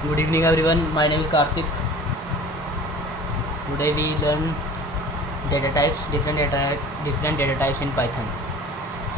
Good evening everyone, my name is Karthik. Today we learn data types, different data types in Python.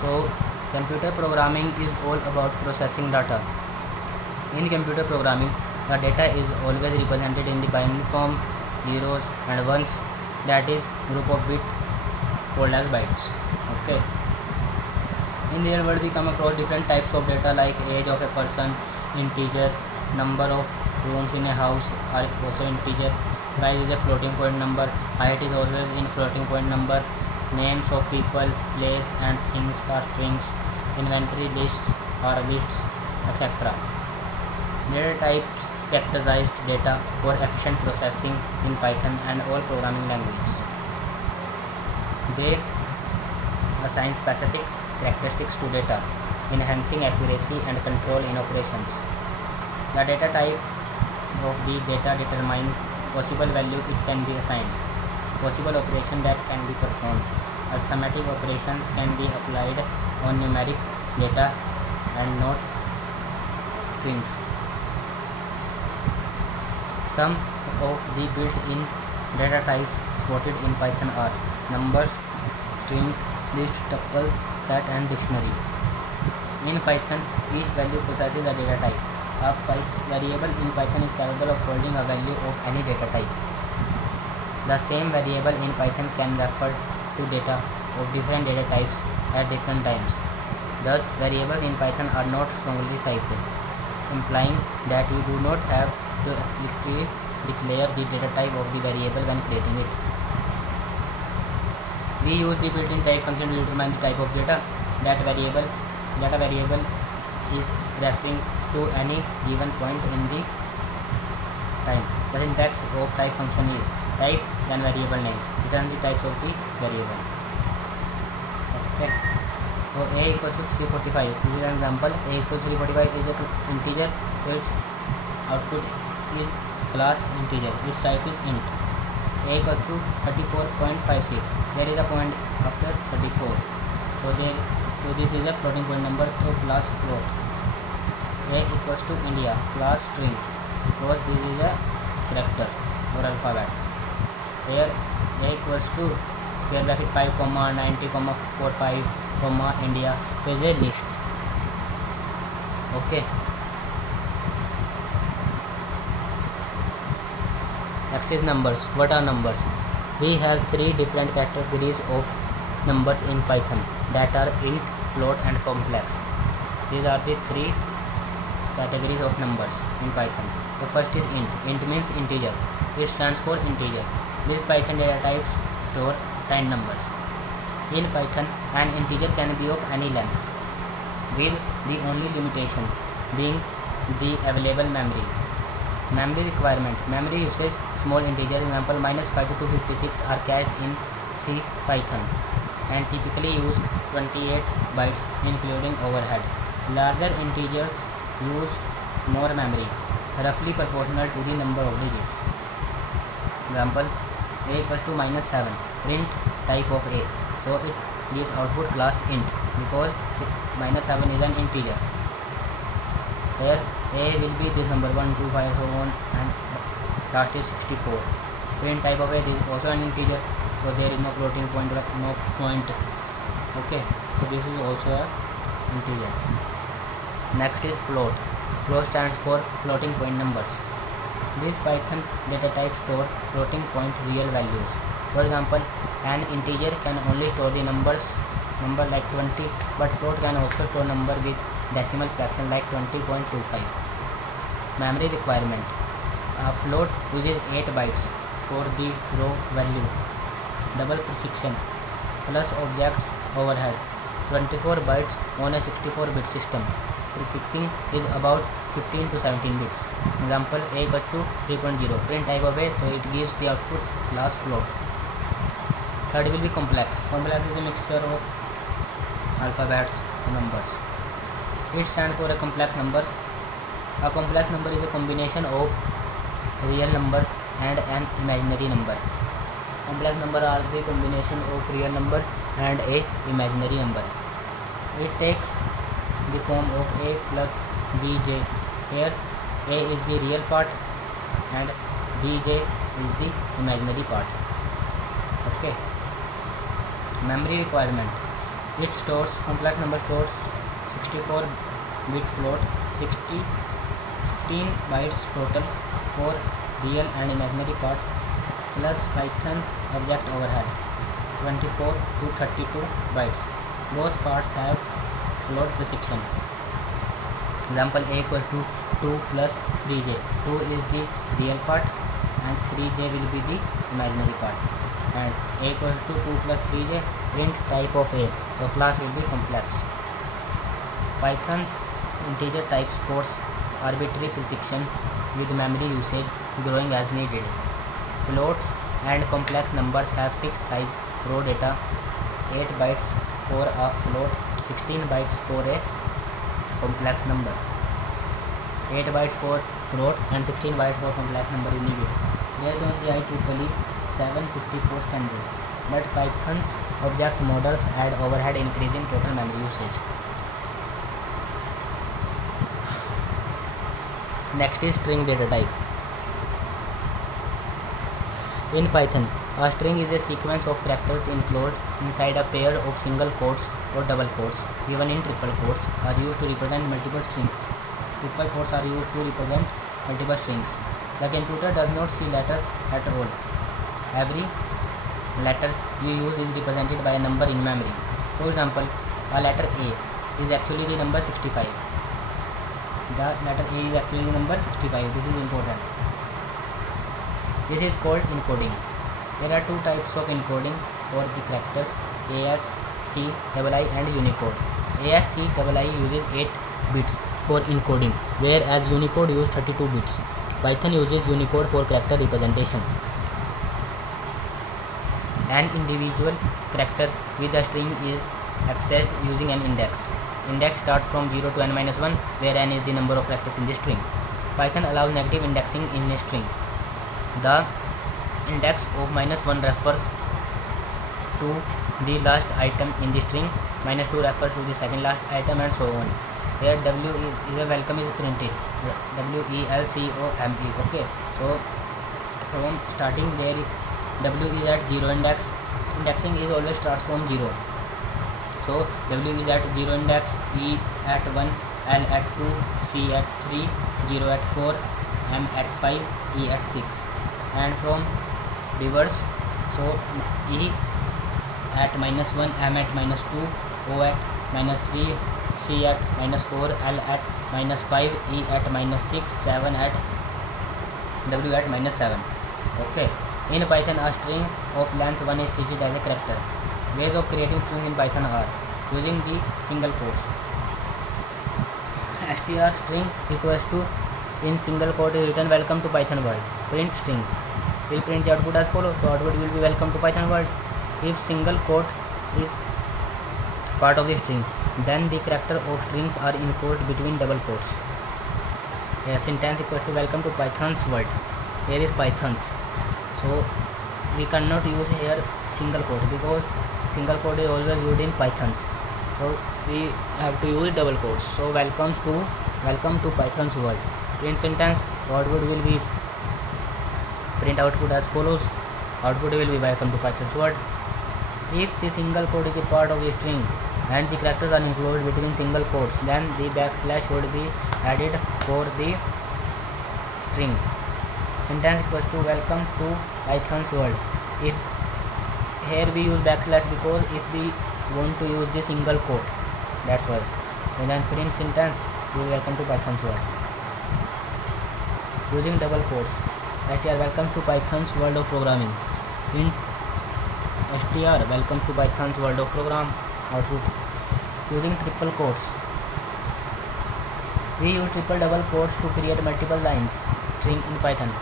So computer programming is all about processing data. In computer programming, the data is always represented in the binary form, zeros and ones, that is group of bits called as bytes. Okay. In real world, we come across different types of data like age of a person, integer, number of rooms in a house are also integer, price is a floating point number, height is always in floating point number, names of people, place and things are strings, inventory lists are lists, etc. Data types characterized data for efficient processing in Python and all programming languages. They assign specific characteristics to data, enhancing accuracy and control in operations. The data type of the data determine possible value it can be assigned, possible operation that can be performed. Arithmetic operations can be applied on numeric data and not strings. Some of the built-in data types supported in Python are numbers, strings, list, tuple, set and dictionary. In Python, each value possesses a data type. A variable in Python is capable of holding a value of any data type. The same variable in Python can refer to data of different data types at different times. Thus, variables in Python are not strongly typed, implying that you do not have to explicitly declare the data type of the variable when creating it. We use the built-in type function to determine the type of data that variable is referring to any given point in the time. The syntax of type function is type then variable name returns the types of the variable. Okay. So a equals to 345. This is an example. A equals to 345 is an integer. So its output is class integer. Its type is int. A equals to 34.56. There is a point after 34. So this is a floating point number. So class float. A equals to India. Class string. Because this is a character or alphabet. Here A equals to square bracket 5, 90, 45, India. So is a list. Okay. Next is numbers. What are numbers? We have three different categories of numbers in Python that are int, float and complex. These are the three categories of numbers in Python. The first is int. Int means integer. It stands for integer. These Python data types store signed numbers. In Python, an integer can be of any length, with the only limitation being the available memory. Memory requirement. Memory usage small integer, example -5 to 256 are cached in C Python and typically use 28 bytes including overhead. Larger integers use more memory, roughly proportional to the number of digits. Example a equals to -7. Print type of a. So it gives output class int because -7 is an integer. Here a will be this number 1, 2, 5, so on and last is 64. Print type of a is also an integer, so there is no floating point, no point. Okay, so this is also a integer. Next is float. Float stands for floating point numbers. This Python data type store floating point real values. For example, an integer can only store the number like 20, but float can also store number with decimal fraction like 20.25. Memory requirement. A float uses 8 bytes for the row value. Double precision plus objects overhead. 24 bytes on a 64-bit system. Prefixing is about 15 to 17 bits. Example a equals to 3.0. Print type of a, so it gives the output class float. Third will be complex. Complex is a mixture of alphabets and numbers. It stands for a complex numbers. A complex number is a combination of real numbers and an imaginary number. Complex number are the combination of real number and a imaginary number. It takes the form of a plus bj. Here A is the real part and Bj is the imaginary part. Okay. Memory requirement. It stores complex number stores 64-bit float, 16 bytes total for real and imaginary part, plus Python object overhead 24 to 32 bytes. Both parts have float precision. Example A equals to 2 plus 3j. 2 is the real part and 3j will be the imaginary part. And A equals to 2 plus 3j, print type of A. So class will be complex. Python's integer type supports arbitrary precision with memory usage growing as needed. Floats and complex numbers have fixed size raw data, 8 bytes for a float, 16 bytes for a complex number. 8 bytes for float and 16 bytes for complex number is needed. Based on the IEEE 754 standard, but Python's object models add overhead, increasing total memory usage. Next is string data type. In Python, a string is a sequence of characters enclosed inside a pair of single quotes or double quotes, given in triple quotes, are used to represent multiple strings. Triple quotes are used to represent multiple strings. The computer does not see letters at all. Every letter you use is represented by a number in memory. For example, a letter A is actually the number 65. The letter A is actually the number 65. This is important. This is called encoding. There are two types of encoding for the characters: ASCII and Unicode. ASCII uses 8 bits for encoding, whereas Unicode uses 32 bits. Python uses Unicode for character representation. An individual character with a string is accessed using an index. Index starts from 0 to n-1, where n is the number of characters in the string. Python allows negative indexing in a string. The index of -1 refers to the last item in the string, -2 refers to the second last item, and so on. Here W is a welcome is printed, WELCOME. Okay, so from starting there W is at 0 index. Indexing is always starts from 0. So W is at 0 index, E at 1, L at 2, C at 3, 0 at 4, M at 5, E at 6. And from reverse, so E at -1, M at -2, O at -3, C at -4, L at -5, E at -6, 7 at W at -7. Okay. In Python, a string of length 1 is treated as a character. Ways of creating strings in Python are using the single quotes. str string equals to, in single quote is written welcome to Python world. Print string will print the output as follows. So output will be welcome to Python world. If single quote is part of the string, then the character of strings are enclosed between double quotes. Syntax equals to welcome to Python's world. Here is Python's. So we cannot use here single quote because single quote is always used in Python's. So we have to use double quotes. So welcome to Python's world. Print syntax, output will be print output as follows. Output will be welcome to Python's world. If the single quote is a part of the string and the characters are enclosed between single quotes, then the backslash should be added for the string. Syntax equals to welcome to Python's world. If here we use backslash because if we want to use the single quote, that's why. And then print syntax, we welcome to Python's world. Using double quotes, str welcomes to Python's world of programming. Int str welcomes to Python's world of program. Output using triple quotes. We use triple double quotes to create multiple lines string in Python.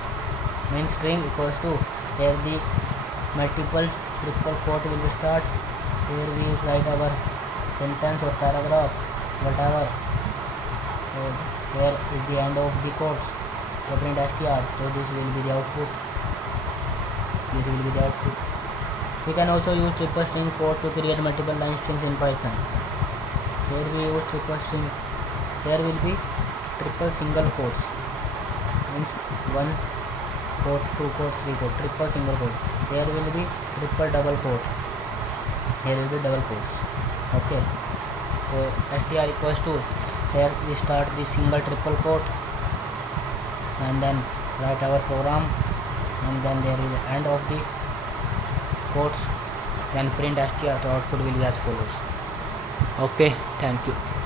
Main string equals to, here the multiple triple quote will be start. Here we write our sentence or paragraph, whatever. So here is the end of the quotes. So print str. So this will be the output. This will be the output. We can also use triple string quote to create multiple line strings in Python. Here we use triple string. There will be triple single quotes. means one quote, two quote, three quote, triple single quote. There will be triple double quote. Here will be double quotes. Okay. So str equals to, here we start the single triple quote and then write our program, and then there is end of the quotes, then print str. The output will be as follows. Okay, thank you.